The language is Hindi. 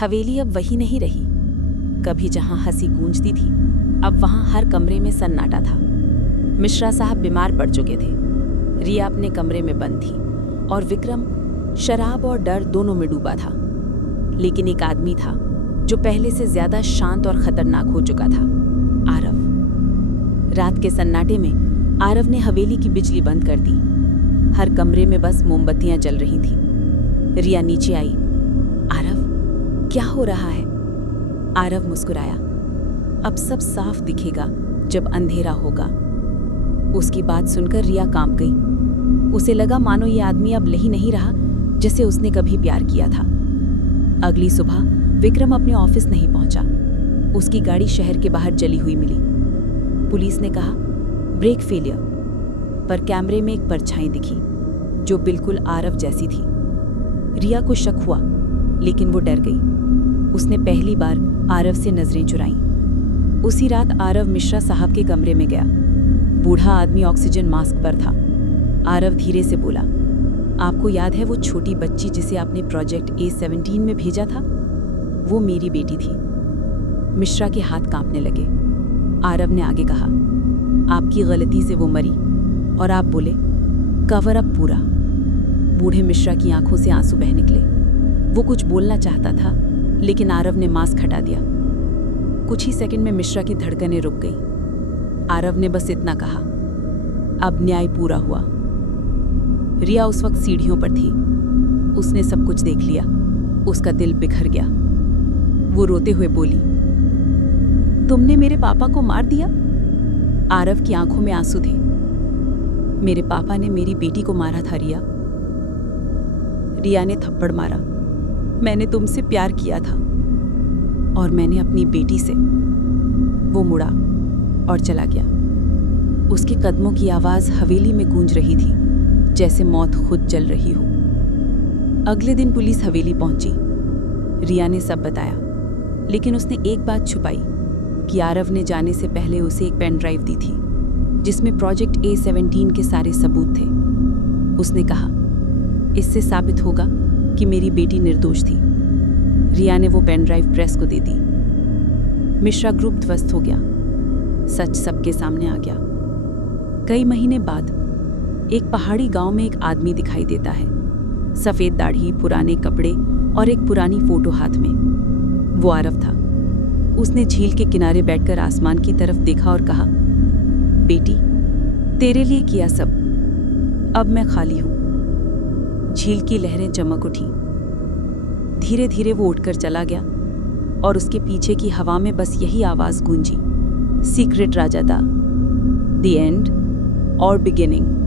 हवेली अब वही नहीं रही। कभी जहां हंसी गूंजती थी, अब वहां हर कमरे में सन्नाटा था। मिश्रा साहब बीमार पड़ चुके थे, रिया अपने कमरे में बंद थी और विक्रम शराब और डर दोनों में डूबा था। लेकिन एक आदमी था जो पहले से ज्यादा शांत और खतरनाक हो चुका था, आरव। रात के सन्नाटे में आरव ने हवेली की बिजली बंद कर दी। हर कमरे में बस मोमबत्तियां जल रही थीं। रिया नीचे आई। आरव, क्या हो रहा है? आरव मुस्कुराया। अब सब साफ दिखेगा जब अंधेरा होगा। उसकी बात सुनकर रिया कांप गई। उसे लगा मानो ये आदमी अब लही नहीं रहा जैसे उसने कभी प्यार किया था। अगली सुबह विक्रम अपने ऑफिस नहीं पहुंचा। उसकी गाड़ी शहर के बाहर जली हुई मिली। पुलिस ने कहा ब्रेक फेलियर, पर कैमरे में एक परछाई दिखी जो बिल्कुल आरव जैसी थी। रिया को शक हुआ, लेकिन वो डर गई। उसने पहली बार आरव से नजरें चुराईं। उसी रात आरव मिश्रा साहब के कमरे में गया। बूढ़ा आदमी ऑक्सीजन मास्क पर था। आरव धीरे से बोला, आपको याद है वो छोटी बच्ची जिसे आपने प्रोजेक्ट A17 में भेजा था? वो मेरी बेटी थी। मिश्रा के हाथ कांपने लगे। आरव ने आगे कहा, आपकी गलती से वो मरी, और आप बोले कवर अप पूरा। बूढ़े मिश्रा की आंखों से आंसू बह निकले। वो कुछ बोलना चाहता था, लेकिन आरव ने मास्क हटा दिया। कुछ ही सेकंड में मिश्रा की धड़कनें रुक गईं। आरव ने बस इतना कहा, अब न्याय पूरा हुआ। रिया उस वक्त सीढ़ियों पर थी। उसने सब कुछ देख लिया। उसका दिल बिखर गया। वो रोते हुए बोली, तुमने मेरे पापा को मार दिया? आरव की आंखों में आंसू थे। मेरे पापा ने मेरी बेटी को मारा था रिया। रिया ने थप्पड़ मारा। मैंने तुमसे प्यार किया था, और मैंने अपनी बेटी से। वो मुड़ा और चला गया। उसके कदमों की आवाज हवेली में गूंज रही थी, जैसे मौत खुद जल रही हो। अगले दिन पुलिस हवेली पहुंची। रिया ने सब बताया, लेकिन उसने एक बात छुपाई कि आरव ने जाने से पहले उसे एक पेन ड्राइव दी थी जिसमें प्रोजेक्ट A17 के सारे सबूत थे। उसने कहा, इससे साबित होगा कि मेरी बेटी निर्दोष थी। रिया ने वो पेन ड्राइव प्रेस को दे दी। मिश्रा ग्रुप ध्वस्त हो गया। सच सबके सामने आ गया। कई महीने बाद एक पहाड़ी गांव में एक आदमी दिखाई देता है। सफेद दाढ़ी, पुराने कपड़े और एक पुरानी फोटो हाथ में। वो आरव था। उसने झील के किनारे बैठकर आसमान की तरफ देखा और कहा, बेटी, तेरे लिए किया सब, अब मैं खाली हूं। झील की लहरें चमक उठी। धीरे धीरे वो उठकर चला गया, और उसके पीछे की हवा में बस यही आवाज गूंजी, सीक्रेट राजा दा, द एंड और बिगिनिंग।